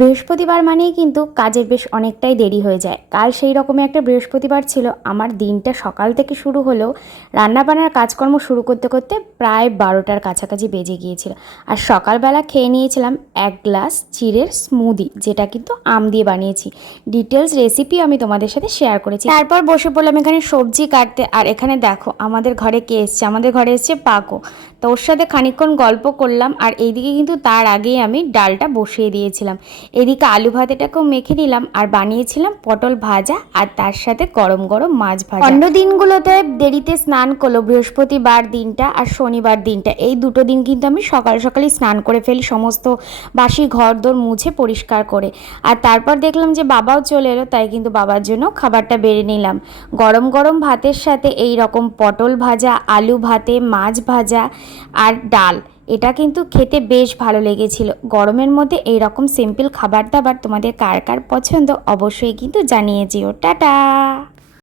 বৃহস্পতিবার মানেই কিন্তু কাজের বেশ অনেকটাই দেরি হয়ে যায়। কাল সেই রকমই একটা বৃহস্পতিবার ছিল। আমার দিনটা সকাল থেকে শুরু হলেও রান্নাবান্নার কাজকর্ম শুরু করতে করতে প্রায় 12টার কাছাকাছি বেজে গিয়েছিল। আর সকালবেলা খেয়ে নিয়েছিলাম 1 গ্লাস চিড়ের স্মুদি, যেটা কিন্তু আম দিয়ে বানিয়েছি। ডিটেলস রেসিপি আমি তোমাদের সাথে শেয়ার করেছি। তারপর বসে পড়লাম এখানে সবজি কাটতে। আর এখানে দেখো আমাদের ঘরে কে এসছে, আমাদের ঘরে এসছে পাকো। তো ওর সাথে খানিকক্ষণ গল্প করলাম। আর এইদিকে কিন্তু তার আগেই আমি ডালটা বসিয়ে দিয়েছিলাম। এদিকে আলু ভাতেটাকেও মেখে নিলাম আর বানিয়েছিলাম পটল ভাজা আর তার সাথে গরম গরম মাছ ভাজা। অন্য দিনগুলোতে দেরিতে স্নান করলো, বৃহস্পতিবার দিনটা আর শনিবার দিনটা, এই দুটো দিন কিন্তু আমি সকাল সকালই স্নান করে ফেলি, সমস্ত বাসি ঘরদোর মুছে পরিষ্কার করে। আর তারপর দেখলাম যে বাবাও চলে এলো, তাই কিন্তু বাবার জন্য খাবারটা বেড়ে নিলাম। গরম গরম ভাতের সাথে এই রকম পটল ভাজা, আলু ভাতে মাছ ভাজা আর ডাল, এটা কিন্তু খেতে বেশ ভালো লেগেছিল। গরমের মধ্যে এই রকম সিম্পল খাবার দাবার তোমাদের কার কার পছন্দ অবশ্যই কিন্তু জানিয়ে যেও। টাটা।